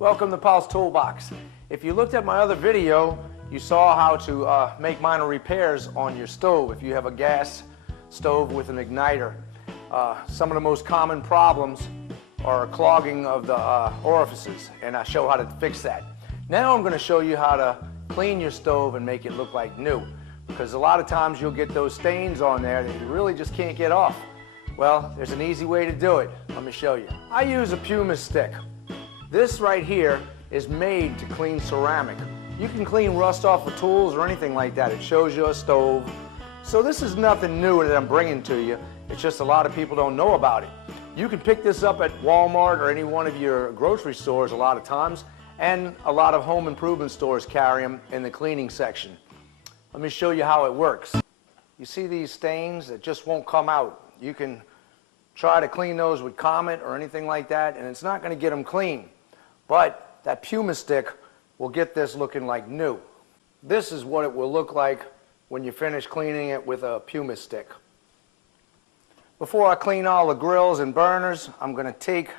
Welcome to Paul's Toolbox. If you looked at my other video, you saw how to make minor repairs on your stove if you have a gas stove with an igniter. Some of the most common problems are clogging of the orifices, and I show how to fix that. Now I'm going to show you how to clean your stove and make it look like new, because a lot of times you'll get those stains on there that you really just can't get off. Well, there's an easy way to do it. Let me show you. I use a pumice stick. This right here is made to clean ceramic. You can clean rust off of tools or anything like that. It shows you a stove. So this is nothing new that I'm bringing to you. It's just a lot of people don't know about it. You can pick this up at Walmart or any one of your grocery stores a lot of times, and a lot of home improvement stores carry them in the cleaning section. Let me show you how it works. You see these stains that just won't come out. You can try to clean those with Comet or anything like that, and it's not going to get them clean. But that pumice stick will get this looking like new. This is what it will look like when you finish cleaning it with a pumice stick. Before I clean all the grills and burners, I'm going to take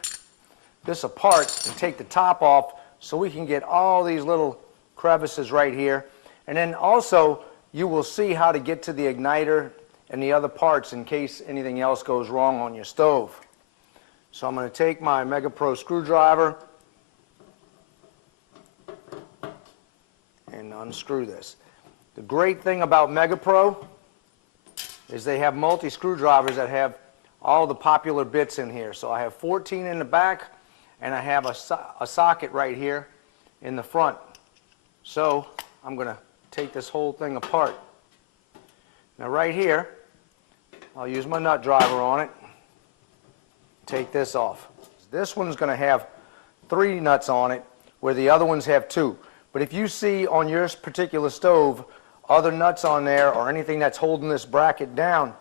this apart and take the top off so we can get all these little crevices right here. And then also you will see how to get to the igniter and the other parts in case anything else goes wrong on your stove. So I'm going to take my Mega Pro screwdriver and unscrew this. The great thing about Mega Pro is they have multi screwdrivers that have all the popular bits in here. So I have 14 in the back, and I have a socket right here in the front. So I'm going to take this whole thing apart. Now right here, I'll use my nut driver on it. Take this off. This one's going to have 3 nuts on it, where the other ones have 2. But if you see on your particular stove other nuts on there or anything that's holding this bracket down,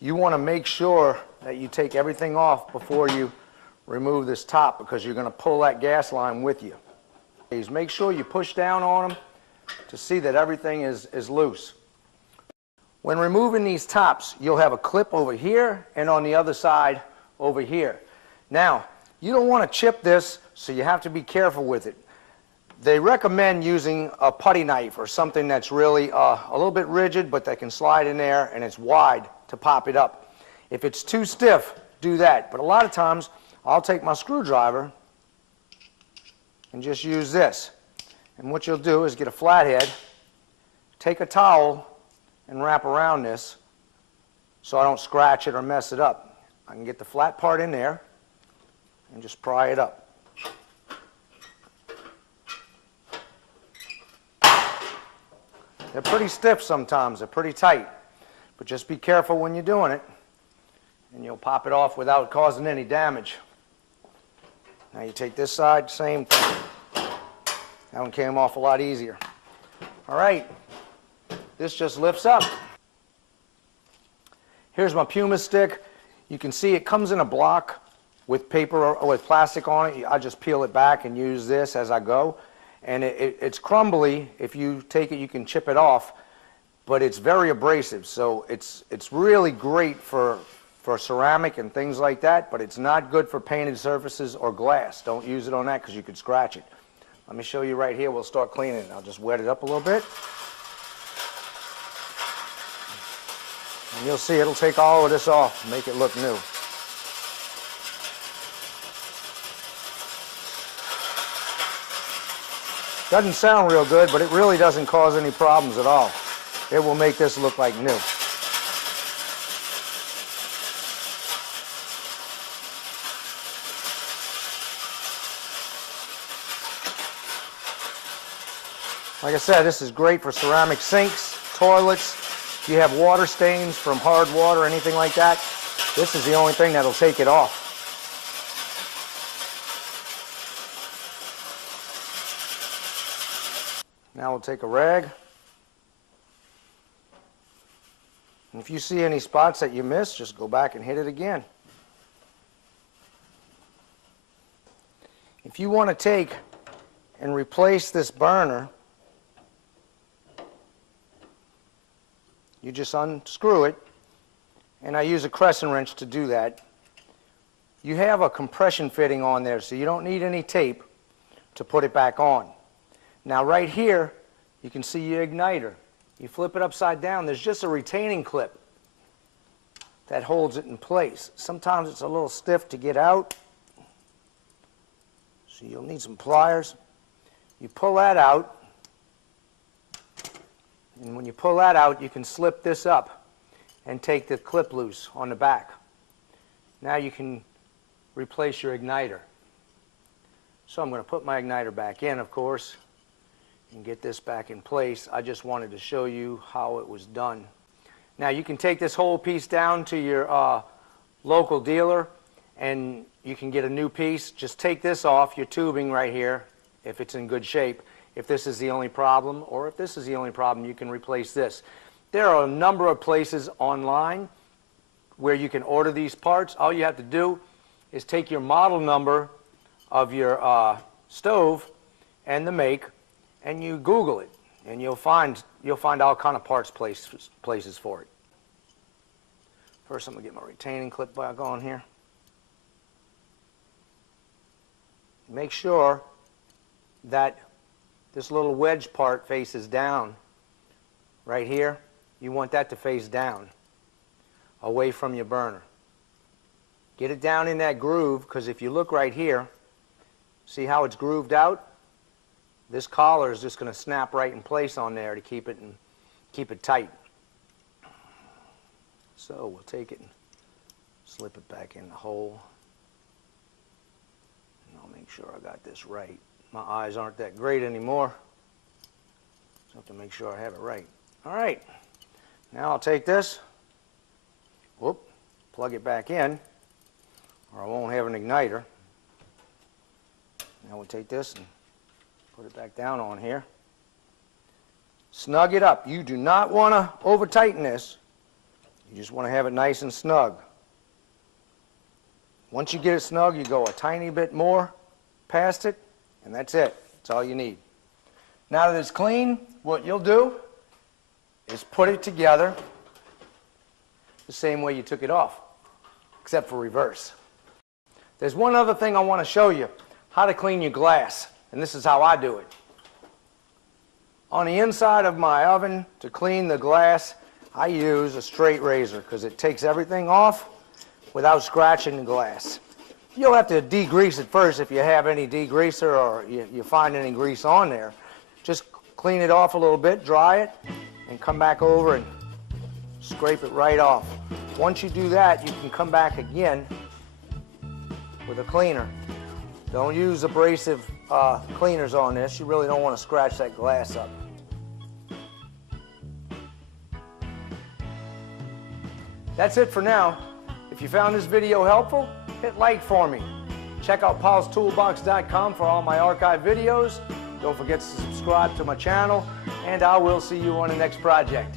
you want to make sure that you take everything off before you remove this top, because you're going to pull that gas line with you. Make sure you push down on them to see that everything is loose. When removing these tops, you'll have a clip over here and on the other side over here. Now, you don't want to chip this, so you have to be careful with it. They recommend using a putty knife or something that's really a little bit rigid, but that can slide in there and it's wide to pop it up. If it's too stiff, do that. But a lot of times, I'll take my screwdriver and just use this. And what you'll do is get a flathead, take a towel, and wrap around this so I don't scratch it or mess it up. I can get the flat part in there and just pry it up. They're pretty stiff sometimes, they're pretty tight, but just be careful when you're doing it and you'll pop it off without causing any damage. Now you take this side, same thing. That one came off a lot easier. All right, this just lifts up. Here's my pumice stick. You can see it comes in a block with paper or with plastic on it. I just peel it back and use this as I go. And it's crumbly. If you take it, you can chip it off, but it's very abrasive. So it's really great for ceramic and things like that, but it's not good for painted surfaces or glass. Don't use it on that because you could scratch it. Let me show you right here. We'll start cleaning it. I'll just wet it up a little bit. And you'll see it'll take all of this off and make it look new. Doesn't sound real good, but it really doesn't cause any problems at all. It will make this look like new. Like I said, this is great for ceramic sinks, toilets. If you have water stains from hard water or anything like that, this is the only thing that'll take it off. Now we'll take a rag. And if you see any spots that you missed, just go back and hit it again. If you want to take and replace this burner, you just unscrew it, and I use a crescent wrench to do that. You have a compression fitting on there, so you don't need any tape to put it back on. Now right here, you can see your igniter. You flip it upside down, there's just a retaining clip that holds it in place. Sometimes it's a little stiff to get out, so you'll need some pliers. You pull that out, and when you pull that out, you can slip this up and take the clip loose on the back. Now you can replace your igniter. So I'm going to put my igniter back in, of course, and get this back in place. I just wanted to show you how it was done. Now you can take this whole piece down to your local dealer and you can get a new piece. Just take this off, your tubing right here, if it's in good shape. If this is the only problem, or if this is the only problem, you can replace this. There are a number of places online where you can order these parts. All you have to do is take your model number of your stove and the make, and you Google it, and you'll find all kind of parts places for it. First, I'm gonna get my retaining clip back on here. Make sure that this little wedge part faces down. Right here, you want that to face down, away from your burner. Get it down in that groove, because if you look right here, see how it's grooved out? This collar is just going to snap right in place on there to keep it tight. So we'll take it and slip it back in the hole. And I'll make sure I got this right. My eyes aren't that great anymore, so I have to make sure I have it right. All right, now I'll take this, plug it back in, or I won't have an igniter. Now we'll take this and put it back down on here. Snug it up. You do not want to over tighten this. You just want to have it nice and snug. Once you get it snug, you go a tiny bit more past it, and that's it. That's all you need. Now that it's clean, what you'll do is put it together the same way you took it off, except for reverse. There's one other thing I want to show you, how to clean your glass, and this is how I do it. On the inside of my oven, to clean the glass, I use a straight razor because it takes everything off without scratching the glass. You'll have to degrease it first if you have any degreaser or you find any grease on there. Just clean it off a little bit, dry it, and come back over and scrape it right off. Once you do that, you can come back again with a cleaner. Don't use abrasive cleaners on this. You really don't want to scratch that glass up. That's it for now. If you found this video helpful, hit like for me. Check out paulstoolbox.com for all my archive videos. Don't forget to subscribe to my channel, and I will see you on the next project.